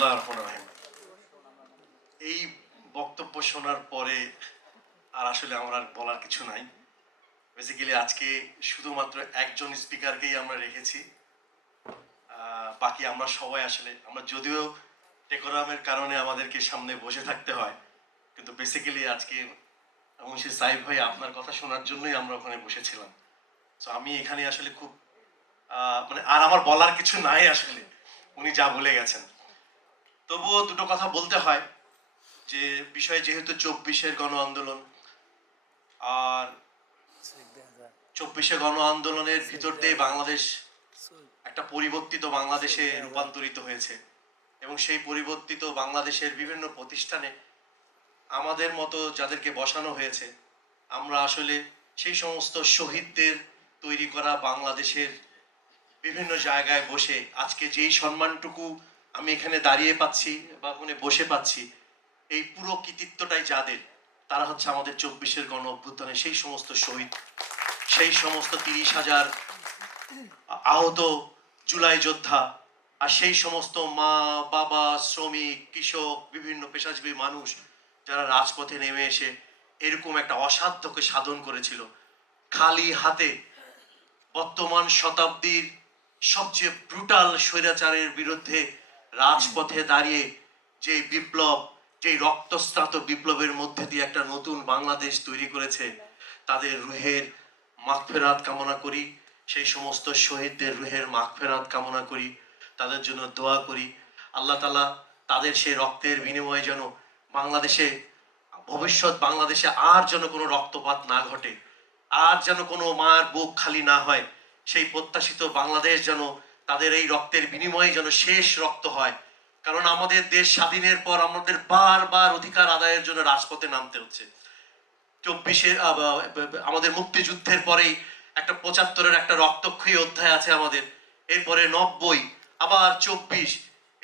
বিসমিল্লাহ এই বক্তব্য শোনার পরে আর আসলে আমার আর বলার কিছু নাই। বেসিক্যালি আজকে শুধুমাত্র একজন স্পিকারকেই আমরা রেখেছি। বাকি আমরা সবাই আসলে, আমরা যদিও ডেকোরামের কারণে আমাদেরকে সামনে বসে থাকতে হয়, কিন্তু বেসিক্যালি আজকে মুন্সি সাহিব ভাই আপনার কথা শোনার জন্যই আমরা ওখানে বসেছিলাম। তো আমি এখানে আসলে খুব মানে আর আমার বলার কিছু নাই আসলে। উনি যা বলে গেছেন। তবুও দুটো কথা বলতে হয় যে বিষয় যেহেতু চব্বিশের গণ আন্দোলন, আর চব্বিশে গণ আন্দোলনের ভিতর দিয়ে বাংলাদেশ একটা পরিবর্তিত বাংলাদেশে রূপান্তরিত হয়েছে। এবং সেই পরিবর্তিত বাংলাদেশের বিভিন্ন প্রতিষ্ঠানে আমাদের মতো যাদেরকে বসানো হয়েছে, আমরা আসলে সেই সমস্ত শহীদদের তৈরি করা বাংলাদেশের বিভিন্ন জায়গায় বসে আজকে যেই সম্মানটুকু আমি এখানে দাঁড়িয়ে পাচ্ছি বা ওখানে বসে পাচ্ছি, এই পুরো কৃতিত্বটাই যাদের, তারা হচ্ছে আমাদের চব্বিশের গণ অভ্যুত্থানে সেই সমস্ত শহীদ, সেই সমস্ত তিরিশ হাজার আহত জুলাই যোদ্ধা আর সেই সমস্ত মা, বাবা, শ্রমিক, কৃষক, বিভিন্ন পেশাজীবী মানুষ যারা রাজপথে নেমে এসে এরকম একটা অসাধ্যকে সাধন করেছিল। খালি হাতে বর্তমান শতাব্দীর সবচেয়ে ব্রুটাল স্বৈরাচারের বিরুদ্ধে রাজপথে দাঁড়িয়ে যে বিপ্লব, যে রক্তস্নাত বিপ্লবের মধ্যে দিয়ে একটা নতুন বাংলাদেশ তৈরি করেছে, তাদের রুহের মাগফেরাত কামনা করি, সেই সমস্ত শহীদদের রুহের মাগফেরাত কামনা করি, তাদের জন্য দোয়া করি। আল্লাহ তালা তাদের সেই রক্তের বিনিময়ে যেন বাংলাদেশে, ভবিষ্যৎ বাংলাদেশে আর যেন কোনো রক্তপাত না ঘটে, আর যেন কোনো মার বুক খালি না হয়, সেই প্রত্যাশিত বাংলাদেশ যেন তাদের এই রক্তের বিনিময়ে যেন শেষ রক্ত হয়। কারণ আমাদের দেশ স্বাধীনের পর আমাদের বারবার অধিকার আদায়ের জন্য রাজপথে নামতে হচ্ছে। চব্বিশে আমাদের মুক্তিযুদ্ধের পরেই একটা পঁচাত্তরের একটা রক্তক্ষয়ী অধ্যায় আছে আমাদের। এরপরে নব্বই, আবার চব্বিশ।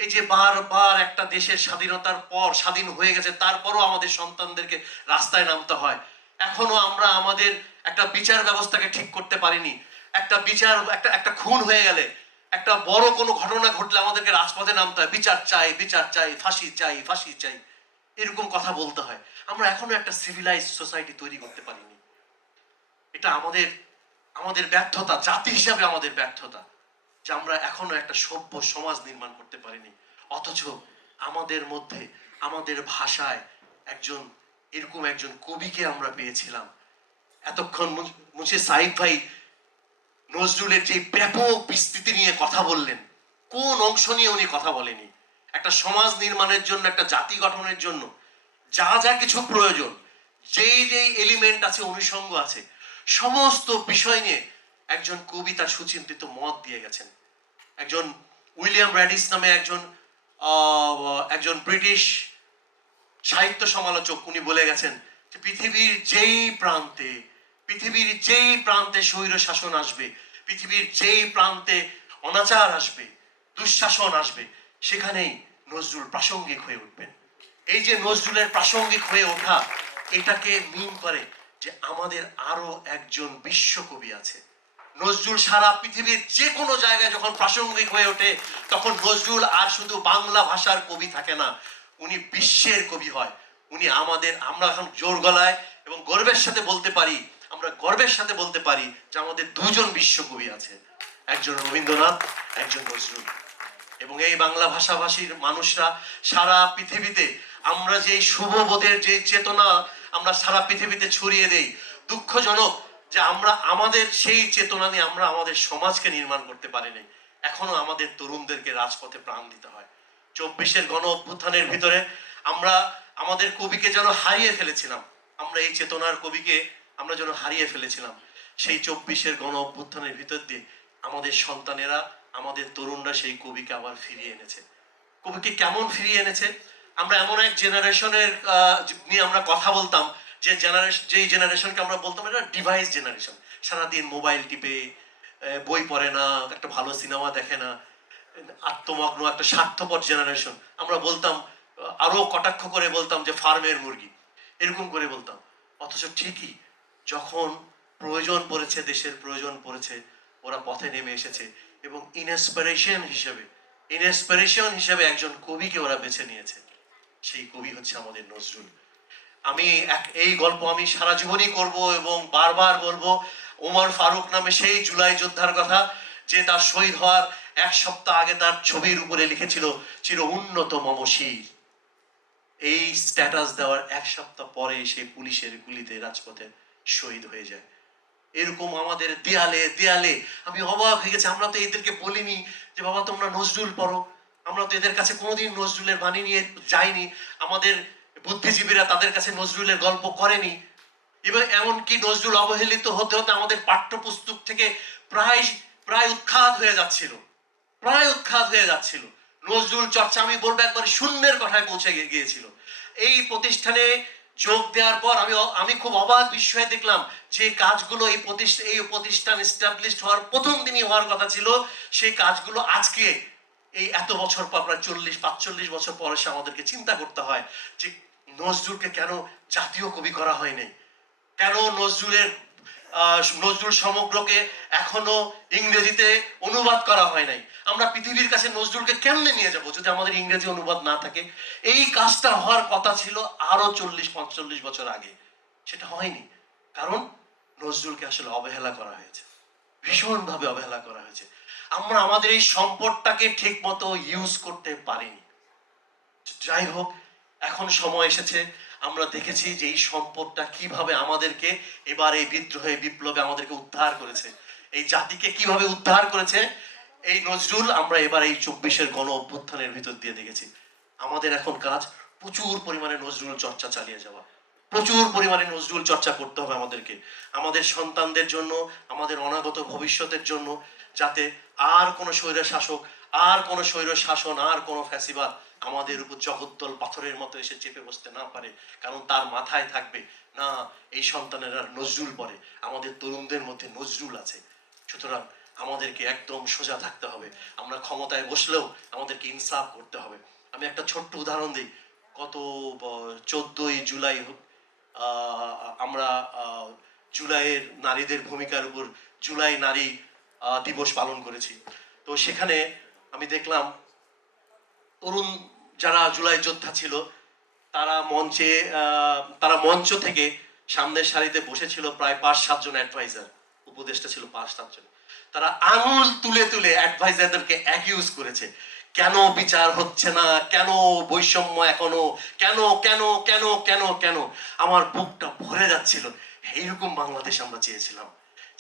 এই যে বারবার একটা দেশের স্বাধীনতার পর স্বাধীন হয়ে গেছে, তারপরও আমাদের সন্তানদেরকে রাস্তায় নামতে হয়। এখনও আমরা আমাদের একটা বিচার ব্যবস্থাকে ঠিক করতে পারিনি। একটা বিচার, একটা একটা খুন হয়ে গেলে একটা বড় কোনো ঘটনা ঘটলে আমাদেরকে রাজপথে নামতে হয়। বিচার চাই বিচার চাই, ফাঁসি চাই ফাঁসি চাই। এরকম কথা বলতে হয়। আমরা এখনও একটা সিভিলাইজ সোসাইটি তৈরি করতে পারিনি। এটা আমাদের আমাদের ব্যর্থতা, জাতি হিসাবে আমাদের ব্যর্থতা, যে আমরা এখনও একটা সভ্য সমাজ নির্মাণ করতে পারিনি। অথচ আমাদের মধ্যে, আমাদের ভাষায় একজন, এরকম একজন কবিকে আমরা পেয়েছিলাম। এতক্ষণ মুন্সি সাহিব ভাই নজরুলের যে ব্যাপক বিস্তৃতি নিয়ে কথা বললেন, কোন অংশ নিয়ে উনি কথা বলেনি? একটা সমাজ নির্মাণের জন্য, একটা জাতি গঠনের জন্য, যা যা কিছু প্রয়োজন, যেই যেই এলিমেন্ট আছে, অনুষঙ্গ আছে, সমস্ত বিষয় নিয়ে একজন কবি তার সুচিন্তিত মত দিয়ে গেছেন। একজন উইলিয়াম র্যাডিস নামে একজন একজন ব্রিটিশ সাহিত্য সমালোচক উনি বলে গেছেন যে পৃথিবীর যেই প্রান্তে, পৃথিবীর যেই প্রান্তে স্বৈর শাসন আসবে পৃথিবীর যেই প্রান্তে অনাচার আসবে, দুঃশাসন আসবে, সেখানেই নজরুল প্রাসঙ্গিক হয়ে উঠবেন। এই যে নজরুলের প্রাসঙ্গিক হয়ে ওঠা, এটাকে মিন করে যে আমাদের আরও একজন বিশ্বকবি আছে। নজরুল সারা পৃথিবীর যে কোনো জায়গায় যখন প্রাসঙ্গিক হয়ে ওঠে, তখন নজরুল আর শুধু বাংলা ভাষার কবি থাকে না, উনি বিশ্বের কবি হয়। উনি আমাদের, আমরা এখন জোর গলায় এবং গর্বের সাথে বলতে পারি আমরা গর্বের সাথে বলতে পারি যে আমাদের দুজন বিশ্বকবি আছে। একজন রবীন্দ্রনাথ, একজন নজরুল। এবং এই বাংলা ভাষাভাষীর মানুষরা সারা পৃথিবীতে আমরা যে শুভবোধের যে চেতনা আমরা সারা পৃথিবীতে ছড়িয়ে দেই, দুঃখজনক যে আমরা আমাদের সেই চেতনা নিয়ে আমরা আমাদের সমাজকে নির্মাণ করতে পারিনি এখনও আমাদের তরুণদেরকে রাজপথে প্রাণ দিতে হয়। চব্বিশের গণ অভ্যুত্থানের ভিতরে আমরা আমাদের কবিকে যেন হারিয়ে ফেলেছিলাম, আমরা এই চেতনার কবিকে আমরা যেন হারিয়ে ফেলেছিলাম, সেই চব্বিশের গণ অভ্যুত্থানের ভিতর দিয়ে আমাদের সন্তানেরা, আমাদের তরুণরা সেই কবিকে আবার ফিরিয়ে এনেছে। কবিকে কেমন ফিরিয়ে এনেছে? আমরা এমন এক জেনারেশনের নিয়ে আমরা কথা বলতাম যে জেনারেশন যেই জেনারেশনকে আমরা বলতাম, এটা ডিভাইস জেনারেশন সারাদিন মোবাইল টিপে বই পড়ে না, একটা ভালো সিনেমা দেখে না, আত্মমগ্ন, একটা স্বার্থপর জেনারেশন আমরা বলতাম, আরও কটাক্ষ করে বলতাম যে, ফার্মের মুরগি। এরকম করে বলতাম। অথচ ঠিকই যখন প্রয়োজন পড়েছে, দেশের প্রয়োজন পড়েছে, ওরা পথে নেমে এসেছে। এবং ইনস্পিরেশন হিসেবে ইনস্পিরেশন হিসেবে একজন কবিকে ওরা বেছে নিয়েছে। সেই কবি হচ্ছে আমাদের নজরুল। আমি এক- এই গল্প আমি সারা জীবনই করব এবং বারবার বলব ওমর ফারুক নামে সেই জুলাই যোদ্ধার কথা, যে তার শহীদ হওয়ার এক সপ্তাহ আগে তার ছবির উপরে লিখেছিল, চির উন্নত মমশির এই স্ট্যাটাস দেওয়ার এক সপ্তাহ পরে সে পুলিশের গুলিতে রাজপথে শহীদ হয়ে যায়। এরকম আমাদের দেয়ালে দেয়ালে। আমি অবাক হয়ে গেছি, আমরা তো এদেরকে বলিনি যে, বাবা, তোমরা নজরুল পড়ো। আমরা তো এদের কাছে কোনোদিন নজরুলের বাণী নিয়ে যাইনি। আমাদের বুদ্ধিজীবীরা তাদের কাছে নজরুলের গল্প করেনি। এবং এমনকি নজরুল অবহেলিত হতে হতে আমাদের পাঠ্যপুস্তক থেকে প্রায় প্রায় উৎখাত হয়ে যাচ্ছিল। প্রায় উৎখাত হয়ে যাচ্ছিল। নজরুল চর্চা, আমি বলব, একবার শূন্যের কথায় পৌঁছে গিয়ে- গিয়েছিল। এই প্রতিষ্ঠানে যোগ দেওয়ার পর আমি আমি খুব অবাক বিস্ময়ে দেখলাম যে কাজগুলো এই প্রতিষ্ঠা এই প্রতিষ্ঠান এস্টাবলিশড হওয়ার প্রথম দিনই হওয়ার কথা ছিল। সেই কাজগুলো আজকে এই এত বছর পর প্রায় চল্লিশ, পাঁচচল্লিশ বছর পর এসে আমাদেরকে চিন্তা করতে হয় যে নজরুলকে কেন জাতীয় কবি করা হয়নি? কেন নজরুলের নজরুল সমগ্রকে এখনও ইংরেজিতে অনুবাদ করা হয় নাই। আমরা পৃথিবীর কাছে নজরুলকে কেমনে নিয়ে যাব যদি আমাদের ইংরেজি অনুবাদ না থাকে? এই কাজটা হওয়ার কথা ছিল আরও চল্লিশ পঁয়তাল্লিশ বছর আগে। সেটা হয়নি, কারণ নজরুলকে আসলে অবহেলা করা হয়েছে। ভীষণভাবে অবহেলা করা হয়েছে। আমরা আমাদের এই সম্পদটাকে ঠিক মতো ইউজ করতে পারিনি। যাই হোক, এখন সময় এসেছে। আমরা দেখেছি যে এই সম্পদটা কীভাবে আমাদেরকে এবার এই বিদ্রোহে, বিপ্লবে আমাদেরকে উদ্ধার করেছে। এই জাতিকে কীভাবে উদ্ধার করেছে? এই নজরুল আমরা এবার এই চব্বিশের গণ অভ্যুত্থানের ভিতর দিয়ে দেখেছি। আমাদের এখন কাজ প্রচুর পরিমাণে নজরুল চর্চা চালিয়ে যাওয়া। প্রচুর পরিমাণে নজরুল চর্চা করতে হবে আমাদেরকে। আমাদের সন্তানদের জন্য, আমাদের অনাগত ভবিষ্যতের জন্য, যাতে আর কোনো স্বৈর শাসক আর কোনো স্বৈর শাসন আর কোনো ফ্যাসিবাদ আমাদের উপর জগদ্দল পাথরের মতো এসে চেপে বসতে না পারে। কারণ তার মাথায় থাকবে না এই সন্তানেরা নজরুল পড়ে আমাদের তরুণদের মধ্যে নজরুল আছে। সুতরাং আমাদেরকে একদম সোজা থাকতে হবে। আমরা ক্ষমতায় বসলেও আমাদেরকে ইনসাফ করতে হবে। আমি একটা ছোট্ট উদাহরণ দিই। গত চোদ্দই জুলাই হোক, আমরা জুলাইয়ের নারীদের ভূমিকার উপর জুলাই নারী দিবস পালন করেছি। তো সেখানে আমি দেখলাম তরুণ যারা জুলাই যোদ্ধা ছিল, তারা মঞ্চে তারা মঞ্চ থেকে সামনের সারিতে বসেছিল প্রায় পাঁচ সাতজন অ্যাডভাইজার উপদেষ্টা ছিল পাঁচ সাতজন তারা আঙুল তুলে তুলে অ্যাডভাইজারদেরকে অ্যাকিউজ করেছে। কেন বিচার হচ্ছে না? কেন বৈষম্য এখনও? কেন কেন কেন কেন কেন? আমার বুকটা ভরে যাচ্ছিল। এইরকম বাংলাদেশ আমরা চেয়েছিলাম।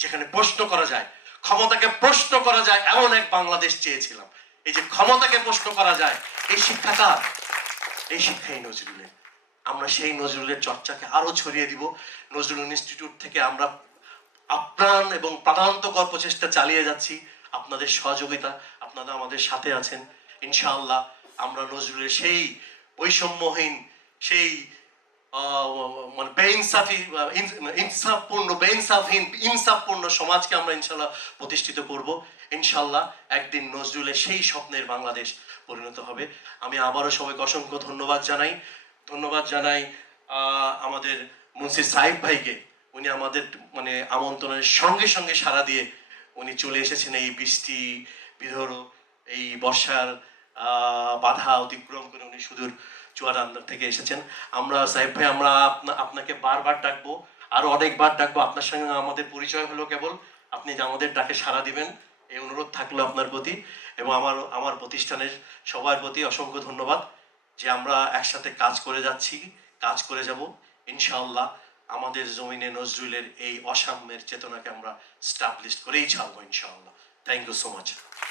যেখানে প্রশ্ন করা যায়, ক্ষমতাকে প্রশ্ন করা যায়, এমন এক বাংলাদেশ চেয়েছিলাম। এই যে ক্ষমতাকে প্রশ্ন করা যায়, এই শিক্ষাটা এই শিক্ষাই নজরুলের। আমরা সেই নজরুলের চর্চাকে আরও ছড়িয়ে দিব। নজরুল ইনস্টিটিউট থেকে আমরা আপ্রাণ এবং প্রাণান্তকর প্রচেষ্টা চালিয়ে যাচ্ছি। আপনাদের সহযোগিতা, আপনারা আমাদের সাথে আছেন। ইনশাআল্লাহ আমরা নজরুলের সেই বৈষম্যহীন, সেই মানে বেইনসাফি আহ, ইনসাফপূর্ণ বেইনসাফহীন ইনসাফপূর্ণ সমাজকে আমরা ইনশাল্লাহ প্রতিষ্ঠিত করব। ইনশাল্লাহ একদিন নজরুলের সেই স্বপ্নের বাংলাদেশ পরিণত হবে। আমি আবারও সবাইকে অসংখ্য ধন্যবাদ জানাই। ধন্যবাদ জানাই আমাদের মুন্সি সাহেব ভাইকে। উনি আমাদের মানে আমন্ত্রণের সঙ্গে সঙ্গে সাড়া দিয়ে উনি চলে এসেছেন এই বৃষ্টি বিধর এই বর্ষার বাধা অতিক্রম করে উনি সুদূর চুয়াডাঙ্গা থেকে এসেছেন। আমরা সাহেব ভাই, আমরা আপনাকে বারবার ডাকবো, আরও অনেকবার ডাকবো। আপনার সঙ্গে আমাদের পরিচয় হলো কেবল। আপনি যে আমাদের ডাকে সাড়া দিবেন, এই অনুরোধ থাকল আপনার প্রতি এবং আমার আমার প্রতিষ্ঠানের সবার প্রতি অসংখ্য ধন্যবাদ যে আমরা একসাথে কাজ করে যাচ্ছি, কাজ করে যাব। ইনশাআল্লাহ আমাদের জমিনে নজরুলের এই অসাম্যের চেতনাকে আমরা স্টাবলিশ করেই ছাড়বো ইনশাআল্লাহ। Thank you so much